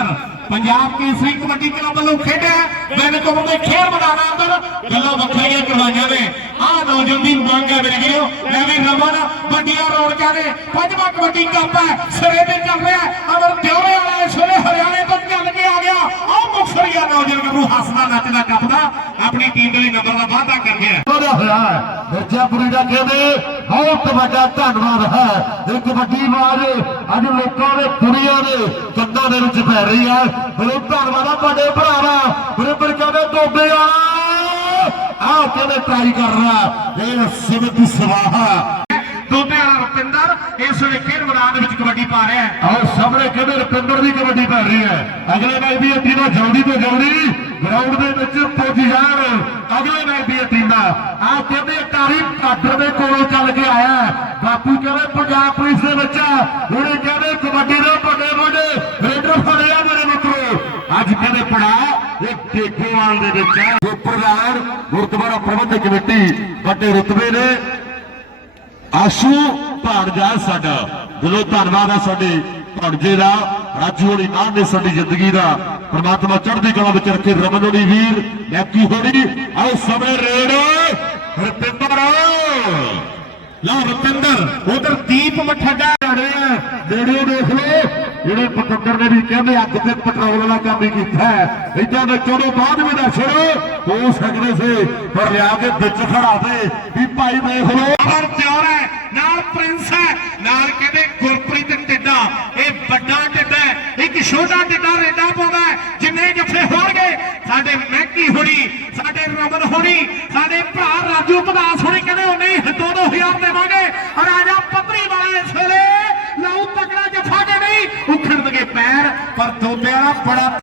Rupinder Punjab Kesari kabaddi club ਵੱਲੋਂ ਖੇਡਿਆ। Vancouver ਦੇ ਖੇਡ ਮੈਦਾਨ ਅੰਦਰ ਗੱਲਾਂ ਵੱਖਰੀਆਂ ਕਰਵਾਈਆਂ ਨੇ। ਆਹ ਨੌਜਵਾਨ ਦੀ ਮੰਗ ਹੈ ਮੇਰੇ ਵੀਰੋ ਮੈਂ ਵੀ ਰਮਨ, ਵੱਡੀਆਂ ਰੌਣਕਾਂ ਨੇ ਪੰਜਵਾਂ ਕਬੱਡੀ ਕੱਪ ਹੈ। ਸਿਰੇ ਤੇ ਚੱਲ ਰਿਹਾ ਹੈ। ਅਮਰ ਦਿਉਰੇ ਵਾਲਾ ਇਸ ਵੇਲੇ ਹਰਿਆਣੇ ਤੋਂ ਚੱਲ ਕੇ ਆ ਗਿਆ। ਆਹ ਮੁਖਰੀਆ ਨੌਜਵਾਨ ਨੂੰ ਹੱਸਦਾ, ਨੱਚਦਾ, ਟੱਪਦਾ। ਆਪਣੀ ਟੀਮ ਦੇ ਨੰਬਰ ਦਾ ਵਾਅਦਾ ਕਰ ਗਿਆ। ਉਹਦਾ ਹੋਇਆ ਮਿਰਜ਼ਾਪੁਰੀ ਦਾ ਕਹਿੰਦੇ ਬਹੁਤ ਵੱਡਾ ਧੰਨਵਾਦ ਹੈ। ਇਹ ਕਬੱਡੀ ਬਾਜ਼ ਅੱਜ ਲੋਕਾਂ ਦੇ ਦੁਨੀਆ ਦੇ ਕੰਨਾਂ ਦੇ ਵਿੱਚ ਪੈ ਰਹੀ ਹੈ। ਬੜੇ ਧੰਨਵਾਦ ਆ ਵੱਡੇ ਭਰਾਵਾ। ਬਰਾਬਰ ਕਹਿੰਦੇ ਟੋਬੇ ਆ। ਆਹ ਕਹਿੰਦੇ ਟਰਾਈ ਕਰ ਰਿਹਾ? ਇਹ ਸਿਮਤ ਸਵਾਹਾ ਦੋਨੇ ਵਾਲਾ ਰੁਪਿੰਦਰ ਇਸ ਵੇਲੇ ਖੇਡ ਮੈਦਾਨ ਦੇ ਵਿੱਚ ਕਬੱਡੀ ਪਾ ਰਿਹਾ ਹੈ। ਆਹ ਸਾਹਮਣੇ ਕਹਿੰਦੇ ਰੁਪਿੰਦਰ ਦੀ ਕਬੱਡੀ ਪੈ ਰਹੀ ਹੈ। ਅਗਲੇ ਮੈਚ ਦੀ ਇਹ ਟੀਮਾਂ ਜਲਦੀ ਤੋਂ ਜਲਦੀ ਗਰਾਊਂਡ ਦੇ ਵਿੱਚ ਪਹੁੰਚ ਜਾਣ ਅਗਲੇ ਮੈਚ ਦੀ ਇਹ ਟੀਮਾਂ ਆਹ ਕਹਿੰਦੇ ਟਾਰੀ ਕਾਡਰ ਦੇ ਕੋਲੋਂ ਚੱਲ ਕੇ ਆਇਆ ਹੈ। ਬਾਪੂ ਕਹਿੰਦੇ ਪੰਜਾਬ ਪੁਲਿਸ ਦੇ ਕਹਿੰਦੇ ਕਬੱਡੀ ਦੇ ਵੱਡੇ ਵੱਡੇ ਰੇਡਰ ਫੜਿਆ ਮੇਰੇ ਮਿੱਤਰੋ। ਅੱਜ ਕਹਿੰਦੇ ਪੜਾ ਇਹ ਟੇਕੋਵਾਲ ਦੇ ਵਿੱਚ। ਹੈ ਜੋ ਪ੍ਰਧਾਨ ਗੁਰਦੁਆਰਾ ਪ੍ਰਬੰਧਕ ਕਮੇਟੀ, ਵੱਡੇ ਰੁਤਬੇ ਨੇ। ਆਸ਼ੂ ਭਾਣਜਾ ਸਾਡਾ। ਦਿਲੋਂ ਧੰਨਵਾਦ ਆ ਸਾਡੇ ਭਾਣਜੇ ਦਾ। ਰਾਜੂ ਹੋਣੀ ਨਾਮ ਨੇ ਸਾਡੀ ਜ਼ਿੰਦਗੀ ਦਾ ਪ੍ਰਮਾਤਮਾ ਚੜ੍ਹਦੀ ਕਲਾ ਵਿੱਚ ਰੱਖੇ। ਰਮਨ ਹੋਣੀ ਵੀਰ ਮੈਕੀ ਹੋਣੀ। ਆਓ ਸਮੇਂ ਰੇੜ ਰਪਿੰਦਰ। ਲਓ ਰੁਪਿੰਦਰ, ਉਧਰ ਦੀਪ ਮਠੱਡਾ ਰਹੇ ਆ। ਨੇੜੇ ਦੇਖ ਲਓ। ਜਿਹੜੇ ਪਤੰਦਰ ਨੇ ਵੀ ਕਹਿੰਦੇ ਅੱਗ ਤੇ ਪੈਟਰੋਲ ਵਾਲਾ ਕੰਮ ਹੀ ਕੀਤਾ ਇਦਾਂ ਦੇ ਚੋਰੋ ਬਾਅਦ ਵੀ ਦੱਸੋ ਹੋ। ਸਕਦੇ ਸੀ, ਪਰ ਲਿਆ ਕੇ ਵਿੱਚ ਖੜਾ ਦੇ ਵੀ ਭਾਈ ਦੇਖ ਲਓ। ਅਮਰ ਦਿਉਰ ਹੈ। ਨਾਲ ਪ੍ਰਿੰਸ ਹੈ। ਨਾਲ ਕਹਿੰਦੇ ਗੁਰਪ੍ਰੀਤ ਟਿੱਡਾ ਇਹ ਵੱਡਾ ਟਿੱਡਾ ਇੱਕ ਛੋਟਾ ਟਿੱਡਾ ਰੇਡਾ ਪਾਉਂਦਾ ਹੈ। ਜਿੰਨੇ ਜੱਫੇ ਹੋਣਗੇ, ਸਾਡੇ ਮਹਿਕੀ ਹੋਣੀ, ਸਾਡੇ ਰਮਨ ਹੋਣੀ, ਸਾਡੇ ਭਰਾ ਰਾਜੂ ਪਦਾਸ ਹੋਣੀ ਕਹਿੰਦੇ ਉਹ ਨਹੀਂ ਦੋ ਦੋ ਹਜ਼ਾਰ ਦੇਵਾਂਗੇ। ਰਾਜਾ ਪੱਤਰੀ ਵਾਲਾ ਇਸ ਵੇਲੇ ਲਾਉ ਤਕੜਾ ਜੱਫਾ ਕੇ ਨਹੀਂ ਉਖੜਨਗੇ ਪੈਰ ਪਰ ਦੋਨੇ ਵਾਲਾ ਬੜਾ